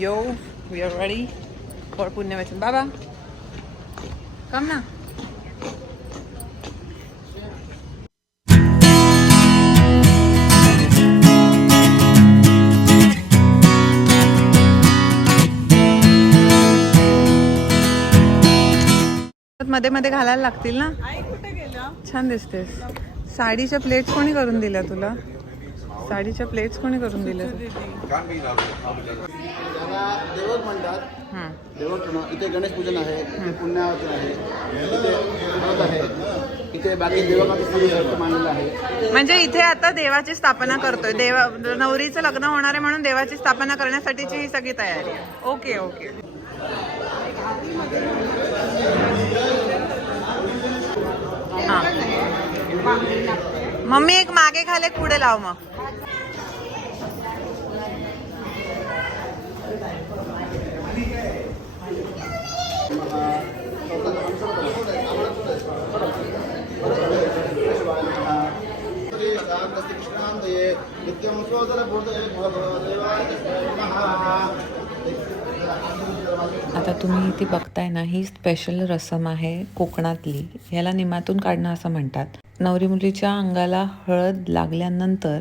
Yo, we are ready for Punyavachan. Baba, come na. मध्ये मध्ये घालायला लागतील ना. छान दिसतेस. साडीच्या प्लेट्स कोणी करून दिल्या तुला? साडीच्या प्लेट्स कोणी करून दिल्या? देवक म्हणतात. देवक इथे गणेश पूजन आहे, इथे पुण्यावचन आहे, इथे व्रत आहे, इथे बाकी देवकाचं मांडलेलं आहे. म्हणजे इथे आता देवाची स्थापना करतोय. नवरीचं लग्न होणार आहे म्हणून देवाची स्थापना करण्यासाठीची ही सगळी तयारी आहे. Okay okay. मम्मी एक मागे खाले पुढे लाव मग. आता तुम्ही इथे बघताय ना, ही स्पेशल रसम आहे कोकणातली. ह्याला निमातून काढणं असं म्हणतात. नवरी मुलीच्या अंगाला हळद लागल्यानंतर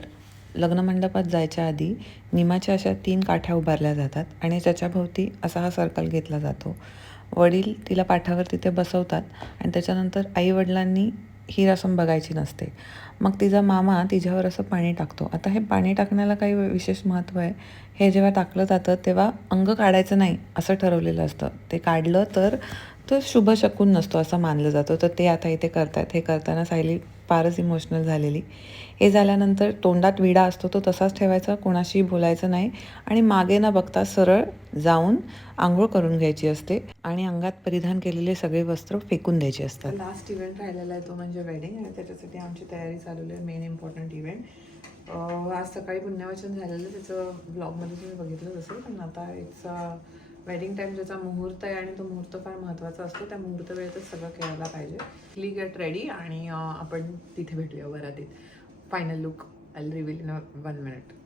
लग्न मंडपात जायच्या आधी निमाच्या अशा 3 काठ्या उभारल्या जातात आणि त्याच्याभोवती असा हा सर्कल घेतला जातो. वडील तिला पाठावर तिथे बसवतात आणि त्याच्यानंतर आईवडिलांनी ही रसम बघायची नसते. मग तिचा मामा तिच्यावर असं पाणी टाकतो. आता हे पाणी टाकण्याला काही विशेष महत्त्व आहे. हे जेव्हा टाकलं जातं तेव्हा अंग काढायचं नाही असं ठरवलेलं असतं. ते काढलं तर तो शुभ शकून नसतो असं मानलं जातं. तर ते आता इथे करतात. हे करताना सायली फारच इमोशनल झालेली. हे झाल्यानंतर तोंडात विडा असतो तो तसाच ठेवायचा, कोणाशी बोलायचं नाही आणि मागे न बघता सरळ जाऊन आंघोळ करून घ्यायची असते आणि अंगात परिधान केलेले सगळे वस्त्र फेकून द्यायचे असतात. लास्ट इव्हेंट राहिलेला आहे तो म्हणजे वेडिंग आणि त्याच्यासाठी आमची तयारी चालवली आहे. Main important event. आज सकाळी पुण्यवाचन झालेलं, त्याचं ब्लॉगमध्ये तुम्ही बघितलंच असेल. पण आता इट्स वेडिंग टाईम ज्याचा मुहूर्त आहे आणि तो मुहूर्त फार महत्त्वाचा असतो. त्या मुहूर्त वेळेतच सगळं करायला पाहिजे. प्लीज गेट रेडी आणि आपण तिथे भेटूया वरातीत. Final look I reveal in 1 minute.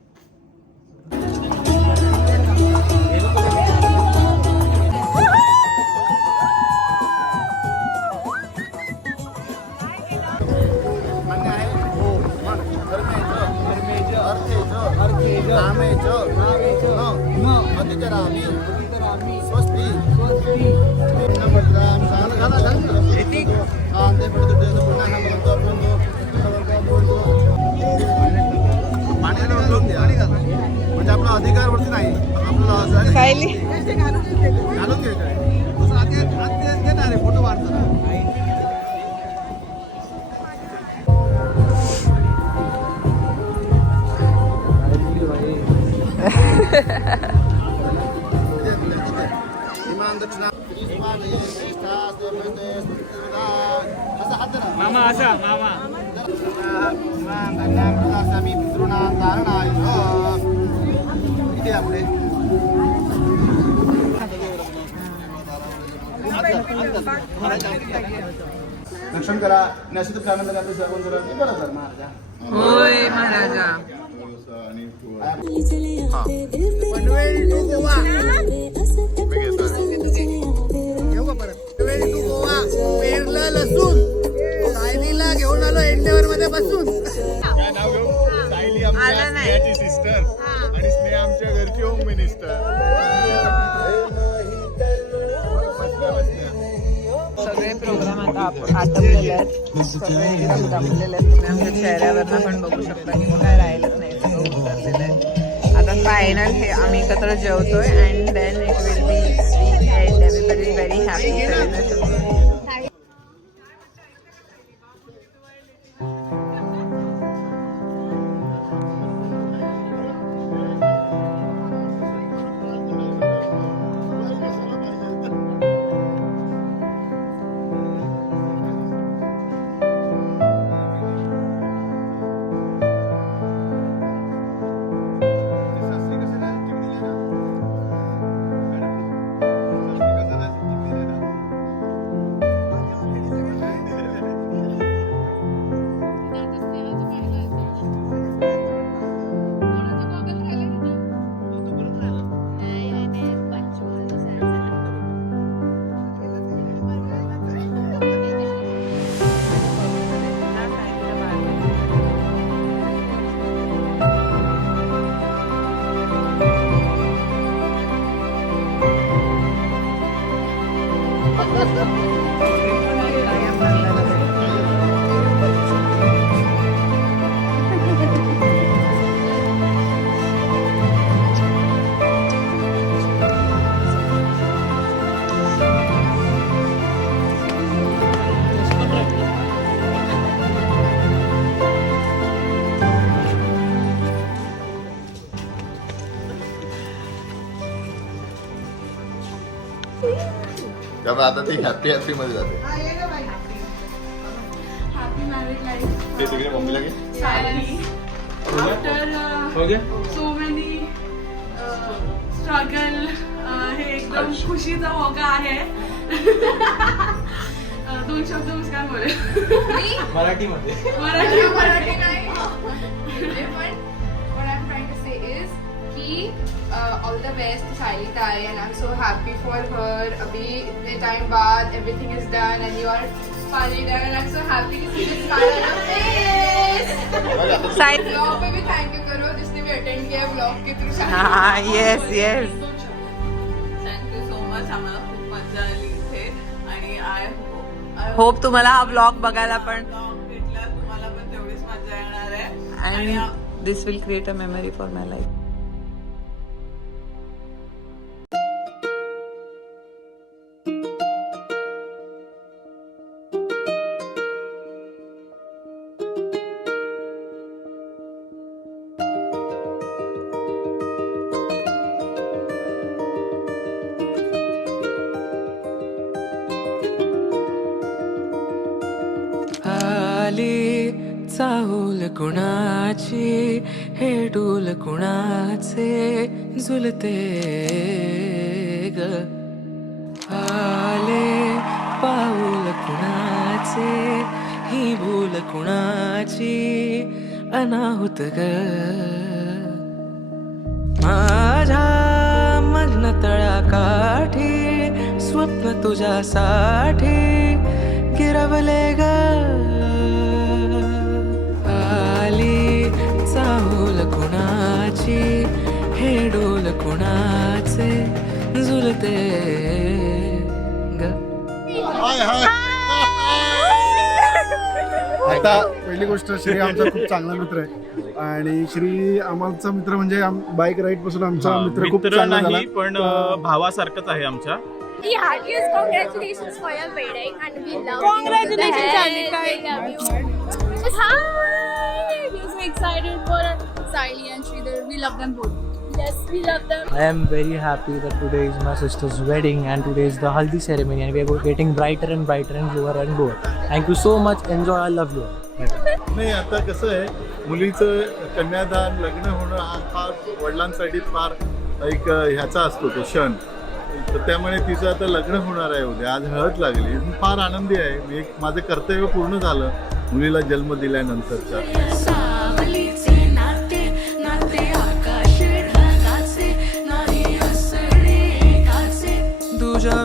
म्हणजे आपला अधिकार वरती नाही आपल्याला सायली घालून घ्यायचं फोटो वाढतो. मामा असा मामा इथे आपले दर्शन करा. नशिब आनंद आपले सर्व करा सर महाराजा. होय महाराजा. पनवेल टू गोवा. येऊ का परत? पनवेल टू गोवा. पेरला लसूण सायलीला घेऊन आलो एंडेवर मध्ये बसून. काय नाव घेऊ? सायली आमच्या स्नेहाची सिस्टर आणि स्नेहा आमच्या घरची होम मिनिस्टर. सगळे प्रोग्राम आता आटपलेले आहेत. सगळे एकदम जमलेले आहेत. तुम्ही आमच्या चेहऱ्यावरनं पण बघू शकता की काय राहिलंच नाही, सगळं उतरलेलं आहे. आता फायनल हे आम्ही एकत्र जेवतोय and then it will be and everybody very happy. त्यामुळे आता ती हॅपी हॅपी मध्ये जाते. Happy married life. ते तिकडे मम्मीला घे. Finally, after so many struggle, हे एकदम खुशीचा मौका आहे. 2 शब्द मुस्कान बोले. मराठीमध्ये. मराठी काय पण what I'm trying to say is कि all the best to Sayali ताई and I'm so happy for her. अभी इतने time बाद everything is done and you are finally done and I'm so happy to see the smile on your face. Vlog पे भी thank you करो जिसने भी attend KIA vlog के through. हाँ yes yes. Thank you so much. आम्हाला खूप मजा आली इथे आणि आय होप तुम्हाला हा ब्लॉग बघायला पण भेटला तुम्हाला पण तेवढीच मजा येणार आहे. आणि this will create a memory for my life. आली चाहूल कुणाची हे डोल कुणाचे झुलते ग. आले पाऊल कुणाचे ही भूल कुणाची अनाहुत ग. माझ्या मग्न तळाकाठी स्वप्न तुझ्यासाठी गिरवले ग. आली चाहूल कुणाची हे डोल कुणाचे झुलते ग. आता पहिली गोष्ट, श्री आमचा खूप चांगला मित्र आहे आणि श्री आमचा मित्र म्हणजे बाईक राईड पासून आमचा मित्र खूप चांगला झाला. पण भावासारखंच आहे आमच्या. Heartiest congratulations for your wedding and we love Congratulations, you. Anika. We love you. Just hi! We're so excited for Saili and Sridhar. We love them both. Yes, we love them. I am very happy that today is my sister's wedding and today is the haldi ceremony and we are getting brighter and brighter and glower and glower. Thank you so much. Enjoy. I love you. नाही, आता कसं आहे, मुलीचं कन्यादान लग्न होणं हा फार वडिलांसाठी फार एक ह्याचा असतो तो क्षण. तर त्यामुळे तिचं आता लग्न होणार आहे उद्या. आज हळद लागली. मी फार आनंदी आहे. मी माझं कर्तव्य पूर्ण झालं मुलीला जन्म दिल्यानंतरच्या. सावलीचे नाते नाते आकाश ढगाचे नाही असणे काचे तुझ्या